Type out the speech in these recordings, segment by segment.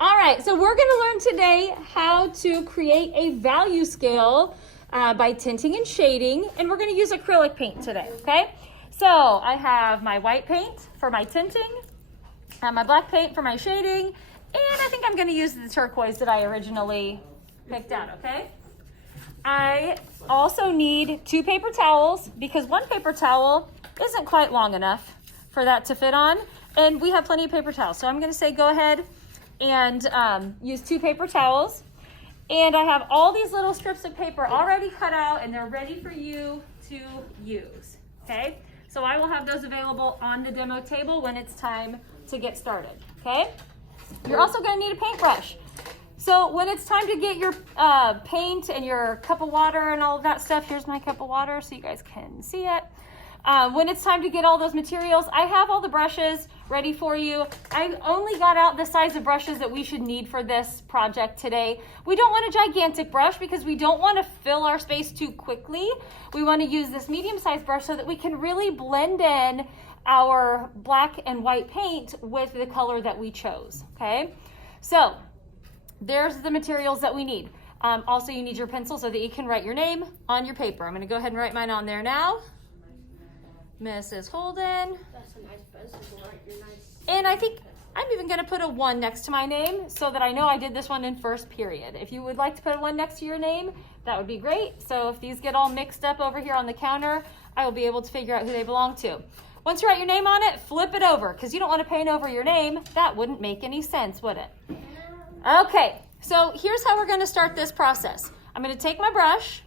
All right, so we're going to learn today how to create a value scale by tinting and shading, and we're going to use acrylic paint today, okay? So I have my white paint for my tinting, my black paint for my shading, and I think I'm going to use the turquoise that I originally picked out, okay? I also need 2 paper towels because 1 paper towel isn't quite long enough for that to fit on, and we have plenty of paper towels. So I'm going to say go ahead and use 2 paper towels. And I have all these little strips of paper already cut out and they're ready for you to use, okay? So I will have those available on the demo table when it's time to get started, okay? You're also gonna need a paintbrush. So when it's time to get your paint and your cup of water and all of that stuff, here's my cup of water so you guys can see it. When it's time to get all those materials, I have all the brushes ready for you. I only got out the size of brushes that we should need for this project today. We don't want a gigantic brush because we don't want to fill our space too quickly. We want to use this medium-sized brush so that we can really blend in our black and white paint with the color that we chose, okay? So there's the materials that we need. Also, you need your pencil so that you can write your name on your paper. I'm going to go ahead and write mine on there now. Mrs. Holden. That's a nice pencil, right? You're nice. And I think I'm even going to put a 1 next to my name so that I know I did this one in first period. If you would like to put a 1 next to your name, that would be great. So if these get all mixed up over here on the counter, I will be able to figure out who they belong to. Once you write your name on it, flip it over because you don't want to paint over your name. That wouldn't make any sense, would it? Okay, so here's how we're going to start this process. I'm going to take my brush.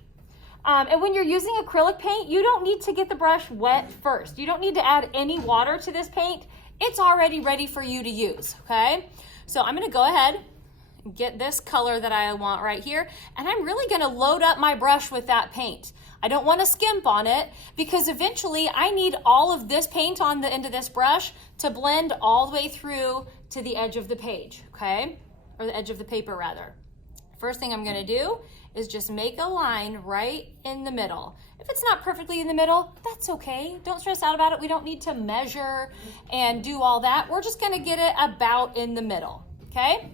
And when you're using acrylic paint, you don't need to get the brush wet first. You don't need to add any water to this paint. It's already ready for you to use, okay? So I'm gonna go ahead and get this color that I want right here, and I'm really gonna load up my brush with that paint. I don't wanna skimp on it because eventually I need all of this paint on the end of this brush to blend all the way through to the edge of the page, okay? Or the edge of the paper rather. First thing I'm gonna do is just make a line right in the middle. If it's not perfectly in the middle, that's okay. Don't stress out about it. We don't need to measure and do all that. We're just gonna get it about in the middle, okay?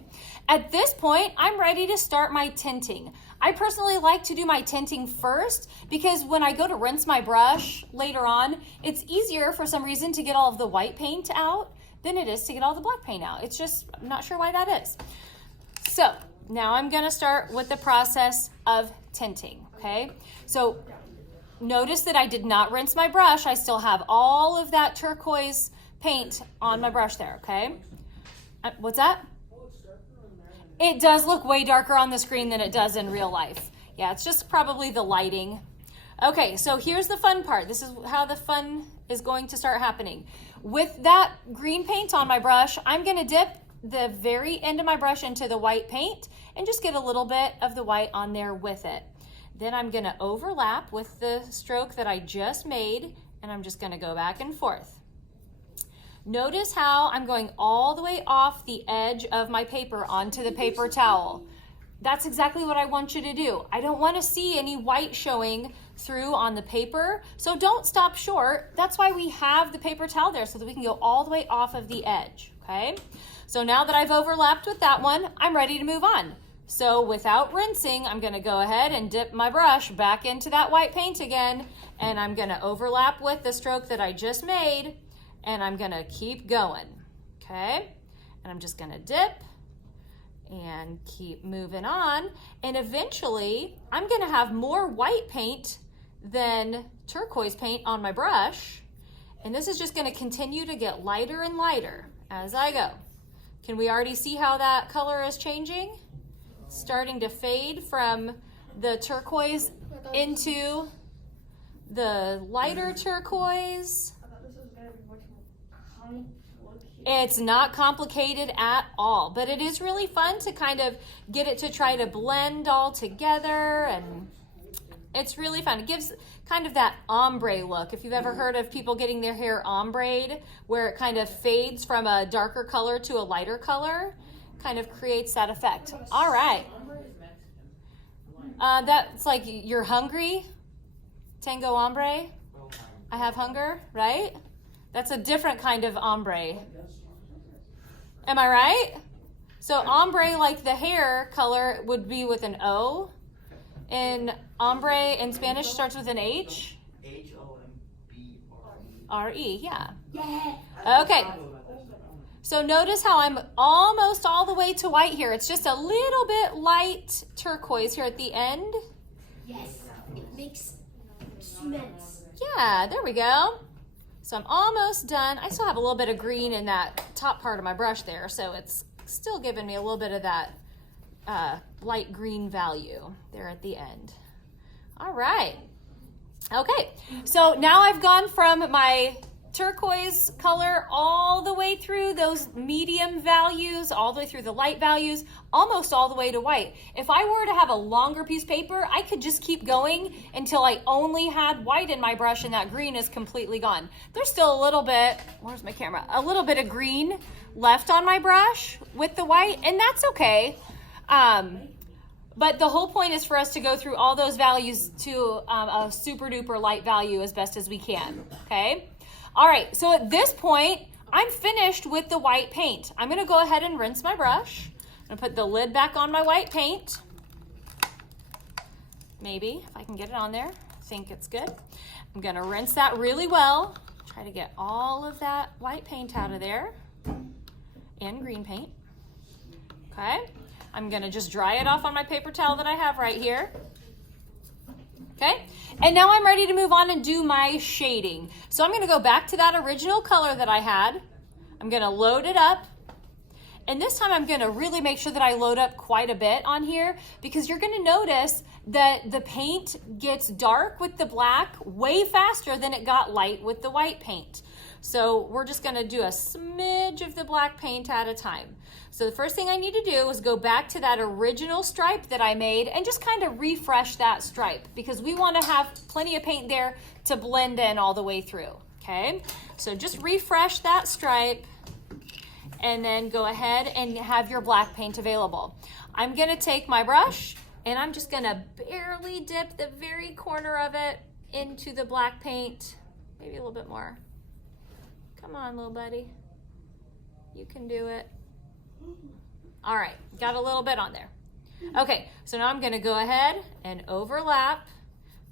At this point, I'm ready to start my tinting. I personally like to do my tinting first because when I go to rinse my brush later on, it's easier for some reason to get all of the white paint out than it is to get all the black paint out. It's just, I'm not sure why that is. So, now I'm gonna start with the process of tinting, okay? So notice that I did not rinse my brush. I still have all of that turquoise paint on my brush there, okay? What's that? It does look way darker on the screen than it does in real life. Yeah, it's just probably the lighting. Okay, so here's the fun part. This is how the fun is going to start happening. With that green paint on my brush, I'm gonna dip the very end of my brush into the white paint and just get a little bit of the white on there with it. Then I'm gonna overlap with the stroke that I just made and I'm just gonna go back and forth. Notice how I'm going all the way off the edge of my paper onto the paper towel. That's exactly what I want you to do. I don't want to see any white showing through on the paper, so don't stop short. That's why we have the paper towel there so that we can go all the way off of the edge, okay? So now that I've overlapped with that one, I'm ready to move on. So without rinsing, I'm gonna go ahead and dip my brush back into that white paint again, and I'm gonna overlap with the stroke that I just made, and I'm gonna keep going, okay? And I'm just gonna dip and keep moving on, and eventually I'm gonna have more white paint than turquoise paint on my brush, and this is just gonna continue to get lighter and lighter as I go. Can we already see how that color is changing? It's starting to fade from the turquoise into the lighter turquoise. I thought this was going to be much more complicated. It's not complicated at all, but it is really fun to kind of get it to try to blend all together, and it's really fun. It gives kind of that ombre look. If you've ever heard of people getting their hair ombre'd, where it kind of fades from a darker color to a lighter color, kind of creates that effect. All right. That's like you're hungry, tango ombre. I have hunger, right? That's a different kind of ombre. Am I right? So ombre, like the hair color, would be with an O. And ombre in Spanish starts with an H. R-E, yeah. Yeah. Okay. So notice how I'm almost all the way to white here. It's just a little bit light turquoise here at the end. Yes. It makes sense. Yeah, there we go. So I'm almost done. I still have a little bit of green in that top part of my brush there, so it's still giving me a little bit of that light green value there at the end. All right. Okay, so now I've gone from my turquoise color all the way through those medium values, all the way through the light values, almost all the way to white. If I were to have a longer piece of paper, I could just keep going until I only had white in my brush and that green is completely gone. There's still a little bit, where's my camera? A little bit of green left on my brush with the white, and that's okay. But the whole point is for us to go through all those values to a super duper light value as best as we can, okay? All right, so at this point, I'm finished with the white paint. I'm gonna go ahead and rinse my brush. I'm gonna put the lid back on my white paint. Maybe, if I can get it on there. I think it's good. I'm gonna rinse that really well. Try to get all of that white paint out of there and green paint, okay? I'm gonna just dry it off on my paper towel that I have right here. Okay, and now I'm ready to move on and do my shading. So I'm gonna go back to that original color that I had. I'm gonna load it up. And this time I'm gonna really make sure that I load up quite a bit on here because you're gonna notice that the paint gets dark with the black way faster than it got light with the white paint. So we're just gonna do a smidge of the black paint at a time. So the first thing I need to do is go back to that original stripe that I made and just kind of refresh that stripe because we want to have plenty of paint there to blend in all the way through, okay? So just refresh that stripe and then go ahead and have your black paint available. I'm gonna take my brush and I'm just gonna barely dip the very corner of it into the black paint, maybe a little bit more. Come on, little buddy. You can do it. All right, got a little bit on there. Okay, so now I'm gonna go ahead and overlap,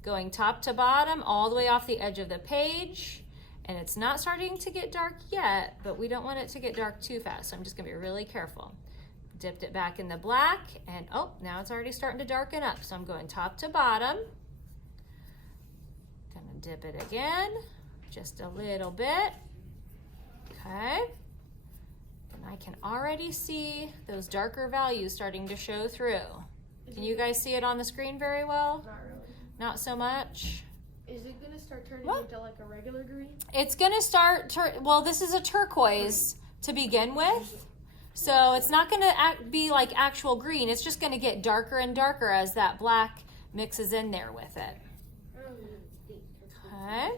going top to bottom, all the way off the edge of the page. And it's not starting to get dark yet, but we don't want it to get dark too fast, so I'm just gonna be really careful. Dipped it back in the black, and oh, now it's already starting to darken up. So I'm going top to bottom. Gonna dip it again, just a little bit. Okay. And I can already see those darker values starting to show through. Can you guys see it on the screen very well? Not really. Not so much. Is it gonna start turning What? into like a regular green? It's gonna start, well, this is a turquoise to begin with. So it's not gonna be like actual green. It's just gonna get darker and darker as that black mixes in there with it. Okay.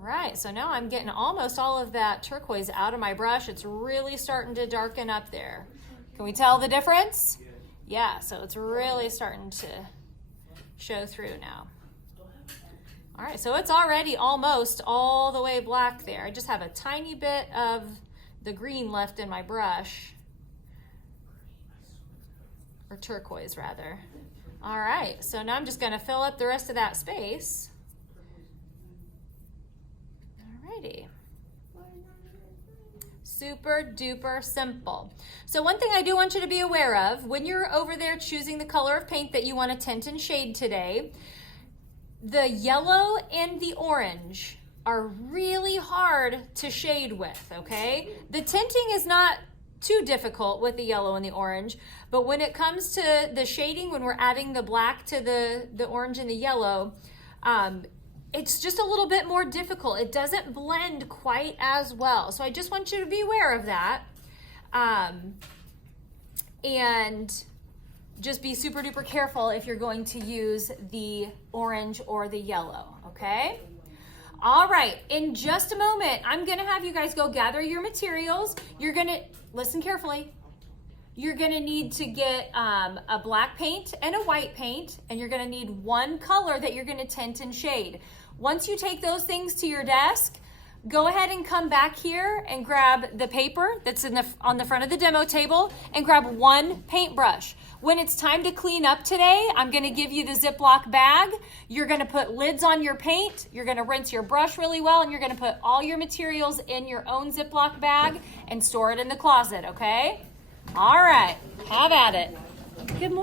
All right, so now I'm getting almost all of that turquoise out of my brush. It's really starting to darken up there. Can we tell the difference? Yeah, so it's really starting to show through now. All right, so it's already almost all the way black there. I just have a tiny bit of the green left in my brush, or turquoise rather. All right, so now I'm just gonna fill up the rest of that space. Alrighty. Super duper simple. So one thing I do want you to be aware of, when you're over there choosing the color of paint that you want to tint and shade today, the yellow and the orange are really hard to shade with, okay? The tinting is not too difficult with the yellow and the orange, but when it comes to the shading, when we're adding the black to the orange and the yellow, it's just a little bit more difficult. It doesn't blend quite as well. So I just want you to be aware of that. And just be super duper careful if you're going to use the orange or the yellow, okay? All right, in just a moment, I'm gonna have you guys go gather your materials. You're gonna, listen carefully. You're gonna need to get a black paint and a white paint, and you're gonna need one color that you're gonna tint and shade. Once you take those things to your desk, go ahead and come back here and grab the paper that's on the front of the demo table and grab one paintbrush. When it's time to clean up today, I'm gonna give you the Ziploc bag. You're gonna put lids on your paint, you're gonna rinse your brush really well, and you're gonna put all your materials in your own Ziploc bag and store it in the closet, okay? All right, have at it. Good morning.